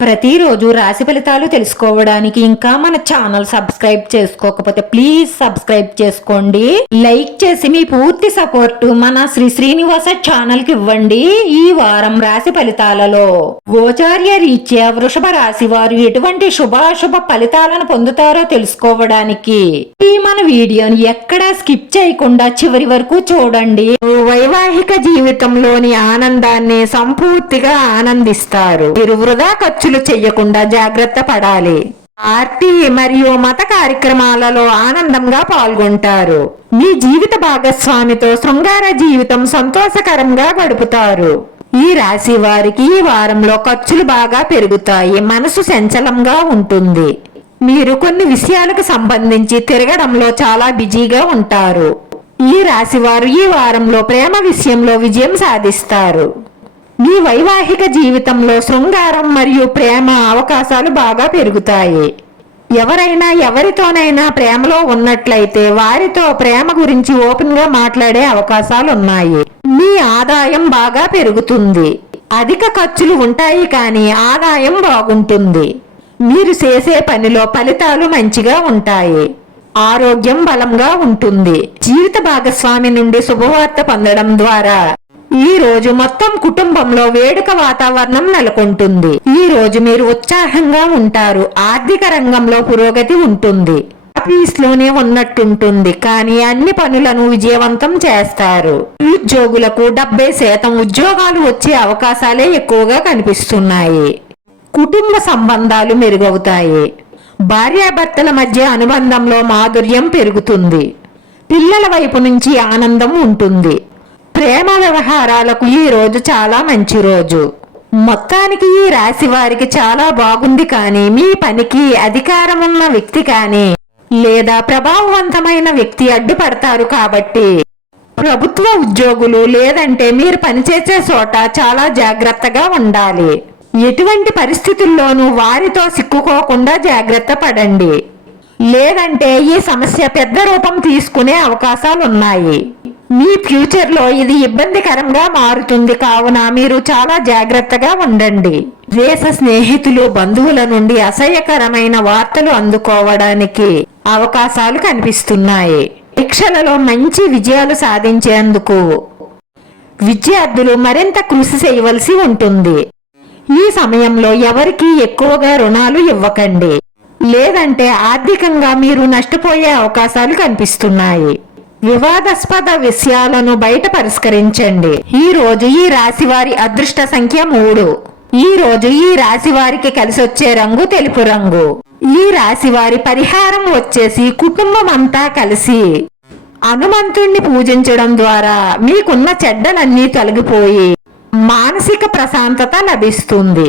ప్రతిరోజు రాశి ఫలితాలు తెలుసుకోవడానికి ఇంకా మన ఛానల్ సబ్స్క్రైబ్ చేసుకోకపోతే ప్లీజ్ సబ్స్క్రైబ్ చేసుకోండి. లైక్ చేసి మీ పూర్తి సపోర్ట్ మన శ్రీ శ్రీనివాస ఛానల్కి ఇవ్వండి ఈ వారం రాశి ఫలితాలలో. గోచార్య రీత్యా వృషభ రాశి వారు ఎటువంటి శుభాశుభ ఫలితాలను పొందుతారో తెలుసుకోవడానికి ఈ మన వీడియోని ఎక్కడా స్కిప్ చేయకుండా చివరి వరకు చూడండి. వైవాహిక జీవితంలోని ఆనందాన్ని సంపూర్తిగా ఆనందిస్తారు. మీరు వృధా ఖర్చులు చెయ్యకుండా జాగ్రత్త పడాలి. ఆర్టీ మరియు మత కార్యక్రమాలలో ఆనందంగా పాల్గొంటారు. మీ జీవిత భాగస్వామితో శృంగార జీవితం సంతోషకరంగా గడుపుతారు. ఈ రాశి వారికి ఈ వారంలో ఖర్చులు బాగా పెరుగుతాయి మనసు సంచలంగా ఉంటుంది. మీరు కొన్ని విషయాలకు సంబంధించి తిరగడంలో చాలా బిజీగా ఉంటారు. ఈ రాశి వారు ఈ వారంలో ప్రేమ విషయంలో విజయం సాధిస్తారు. మీ వైవాహిక జీవితంలో శృంగారం మరియు ప్రేమ అవకాశాలు బాగా పెరుగుతాయి. ఎవరైనా ఎవరితోనైనా ప్రేమలో ఉన్నట్లయితే వారితో ప్రేమ గురించి ఓపెన్గా మాట్లాడే అవకాశాలు ఉన్నాయి మీ ఆదాయం బాగా పెరుగుతుంది. అధిక ఖర్చులు ఉంటాయి కానీ ఆదాయం బాగుంటుంది. మీరు చేసే పనిలో ఫలితాలు మంచిగా ఉంటాయి. ఆరోగ్యం బలంగా ఉంటుంది. జీవిత భాగస్వామి నుండి శుభవార్త పొందడం ద్వారా ఈ రోజు మొత్తం కుటుంబంలో వేడుక వాతావరణం నెలకొంటుంది. ఈ రోజు మీరు ఉత్సాహంగా ఉంటారు. ఆర్థిక రంగంలో పురోగతి ఉంటుంది. ఆఫీస్లోనే ఉన్నట్టుంటుంది. కానీ అన్ని పనులను విజయవంతం చేస్తారు. ఉద్యోగులకు డెబ్బై శాతం ఉద్యోగాలు వచ్చే అవకాశాలే ఎక్కువగా కనిపిస్తున్నాయి. కుటుంబ సంబంధాలు మెరుగవుతాయి. భార్యాభర్తల మధ్య అనుబంధంలో మాధుర్యం పెరుగుతుంది. పిల్లల వైపు నుంచి ఆనందం ఉంటుంది. ప్రేమ వ్యవహారాలకు ఈ రోజు చాలా మంచి రోజు. మొత్తానికి ఈ రాశి వారికి చాలా బాగుంది కానీ మీ పనికి అధికారం ఉన్న వ్యక్తి కానీ లేదా ప్రభావవంతమైన వ్యక్తి అడ్డుపడతారు కాబట్టి ప్రభుత్వ ఉద్యోగులు లేదంటే మీరు పనిచేసే చోట చాలా జాగ్రత్తగా ఉండాలి. ఎటువంటి పరిస్థితుల్లోనూ వారితో సిక్కుకోకుండా జాగ్రత్త పడండి. లేదంటే ఈ సమస్య పెద్ద రూపం తీసుకునే అవకాశాలు ఉన్నాయి మీ ఫ్యూచర్లో ఇది ఇబ్బందికరంగా మారుతుంది. కావున మీరు చాలా జాగ్రత్తగా ఉండండి. దేశ స్నేహితులు బంధువుల నుండి అసహ్యకరమైన వార్తలు అందుకోవడానికి అవకాశాలు కనిపిస్తున్నాయి. పరీక్షలలో మంచి విజయాలు సాధించేందుకు విద్యార్థులు మరింత కృషి చేయవలసి ఉంటుంది. ఈ సమయంలో ఎవరికి ఎక్కువగా రుణాలు ఇవ్వకండి. లేదంటే ఆర్థికంగా మీరు నష్టపోయే అవకాశాలు కనిపిస్తున్నాయి. వివాదాస్పద విషయాలను బయట పరిష్కరించండి. ఈ రోజు ఈ రాశి వారి అదృష్ట సంఖ్య మూడు. ఈ రోజు ఈ రాశి వారికి కలిసి వచ్చే రంగు తెలుపు రంగు. ఈ రాశి వారి పరిహారం వచ్చేసి కుటుంబం అంతా కలిసి హనుమంతుణ్ణి పూజించడం ద్వారా మీకున్న చెడ్డలన్నీ తొలగిపోయి మానసిక ప్రశాంతత లభిస్తుంది.